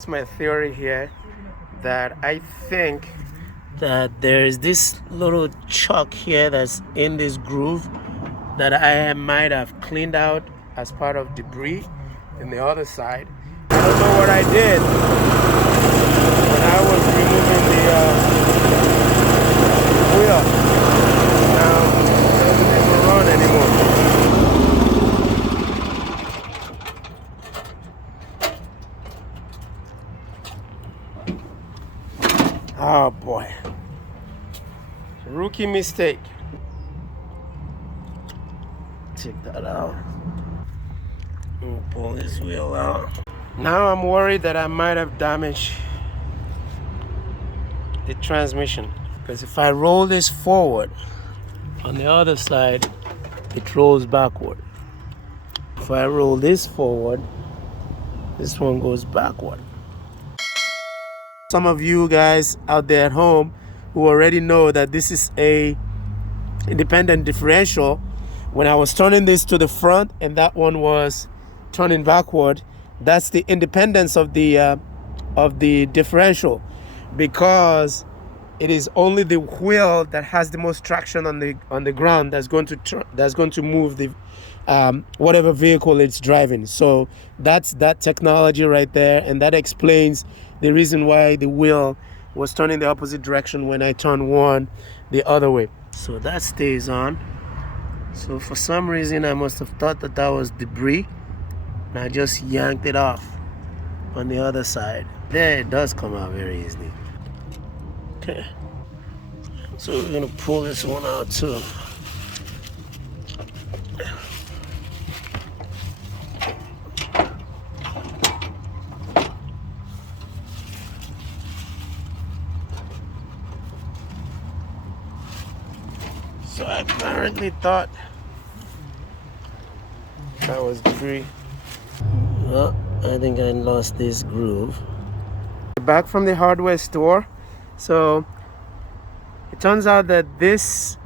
It's my theory here that I think that there's this little chuck here that's in this groove that I might have cleaned out as part of debris in the other side. I don't know what I did when I was removing the wheel. Now it doesn't even run anymore. Oh boy. Rookie mistake. Check that out. We'll pull this wheel out. Now I'm worried that I might have damaged the transmission. Because if I roll this forward, on the other side, it rolls backward. If I roll this forward, this one goes backward. Some of you guys out there at home who already know that this is a independent differential. When I was turning this to the front and that one was turning backward, that's the independence of the differential, because it is only the wheel that has the most traction on the ground that's going to move the whatever vehicle it's driving. So that's that technology right there, and that explains the reason why the wheel was turning the opposite direction when I turned one the other way. So that stays on. So for some reason I must have thought that that was debris, and I just yanked it off on the other side. There, it does come out very easily. Okay, so we're gonna pull this one out too. So I apparently thought that was debris. Well, I think I lost this groove. Back from the hardware store. So it turns out that this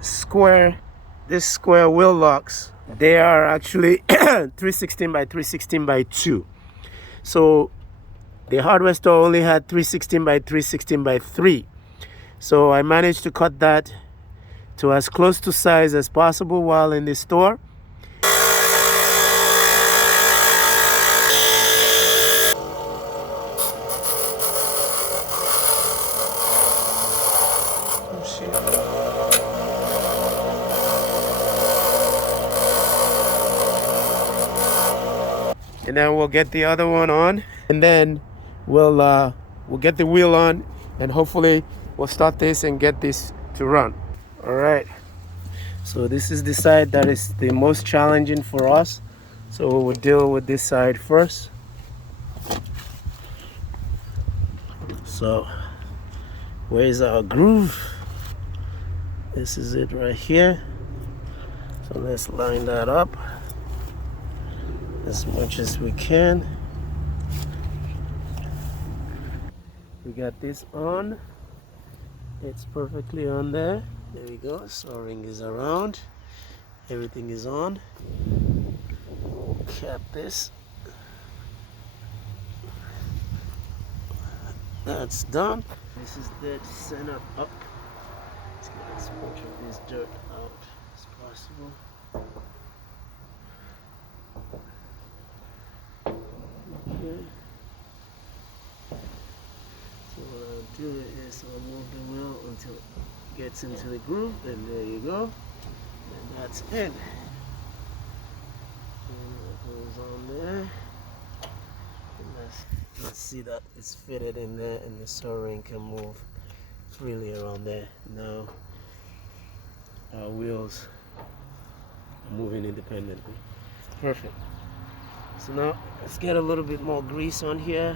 square wheel locks, they are actually 316 by 316 by 2. So the hardware store only had 316 by 316 by 3. So I managed to cut that to as close to size as possible while in the store. And then we'll get the other one on, and then we'll get the wheel on, and hopefully we'll start this and get this to run. All right, so this is the side that is the most challenging for us, so we'll deal with this side first. So where's our groove? This is it right here. So let's line that up as much as we can. We got this on. It's perfectly on there. There we go. So ring is around. Everything is on. Cap this. That's done. This is dead center up. Let's get as much of this dirt out as possible. Okay. So what I'll do is I'll move the wheel until it gets into the groove, and there you go. And that's it. And it goes on there. And let's see that it's fitted in there, and the soldering can move freely around there. Now our wheels are moving independently. Perfect. So now let's get a little bit more grease on here.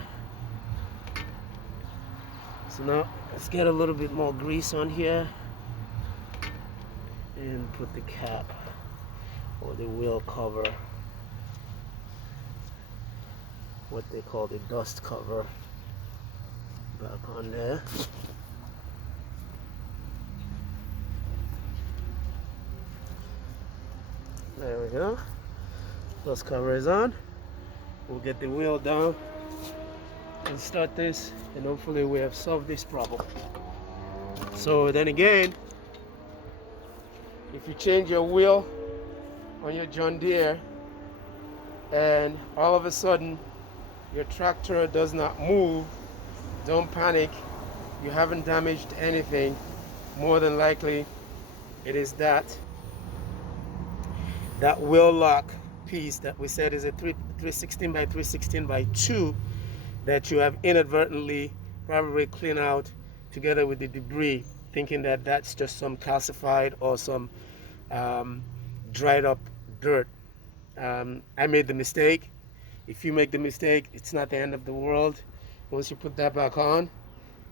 And put the cap or the wheel cover, what they call the dust cover, back on there. There we go. Dust cover is on. We'll get the wheel down and start this, and hopefully we have solved this problem. So then again, if you change your wheel on your John Deere and all of a sudden your tractor does not move, don't panic. You haven't damaged anything. More than likely it is that wheel lock piece that we said is a 316 by 316 by 2 that you have inadvertently probably cleaned out together with the debris, thinking that that's just some calcified or some dried up dirt. I made the mistake. If you make the mistake, it's not the end of the world. Once you put that back on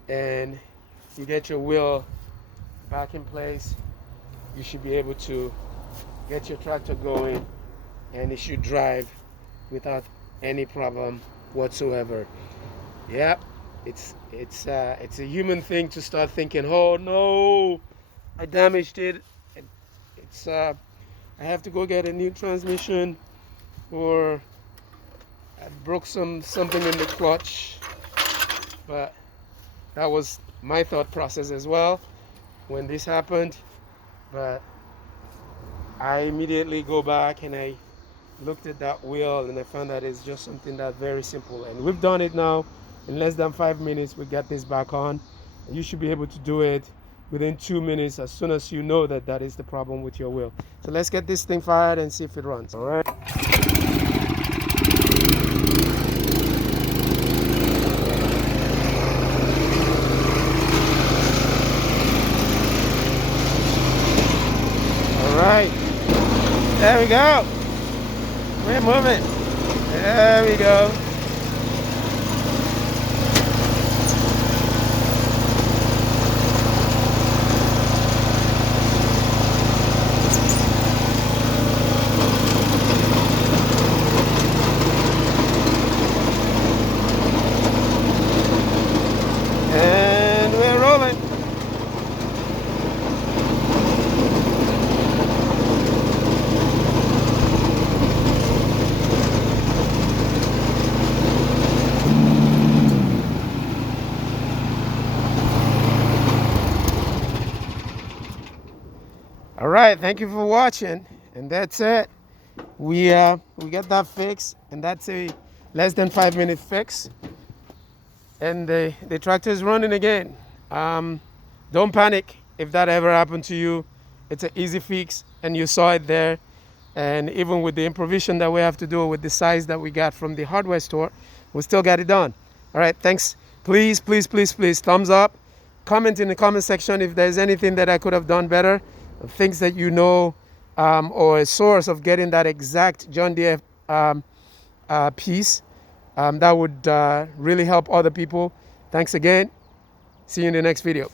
and you get your wheel back in place, you should be able to get your tractor going, and it should drive without any problem whatsoever. Yep, it's a human thing to start thinking, oh no, I damaged it. I have to go get a new transmission, or I broke something in the clutch. But that was my thought process as well when this happened. But I immediately go back and I looked at that wheel, and I found that it's just something that's very simple, and we've done it now in less than 5 minutes. We got this back on. You should be able to do it within 2 minutes as soon as you know that that is the problem with your wheel. So let's get this thing fired and see if it runs. All right. All right. There we go. We're moving. There we go. And we're rolling. All right, thank you for watching, and that's it. We got that fixed, and that's a less than 5 minute fix, and the tractor is running again. Don't panic if that ever happened to you. It's an easy fix, and you saw it there. And even with the improvisation that we have to do with the size that we got from the hardware store, we still got it done. All right, thanks. Please, please, please, please, thumbs up. Comment in the comment section if there's anything that I could have done better, things that you know, or a source of getting that exact John Deere piece. That would really help other people. Thanks again. See you in the next video.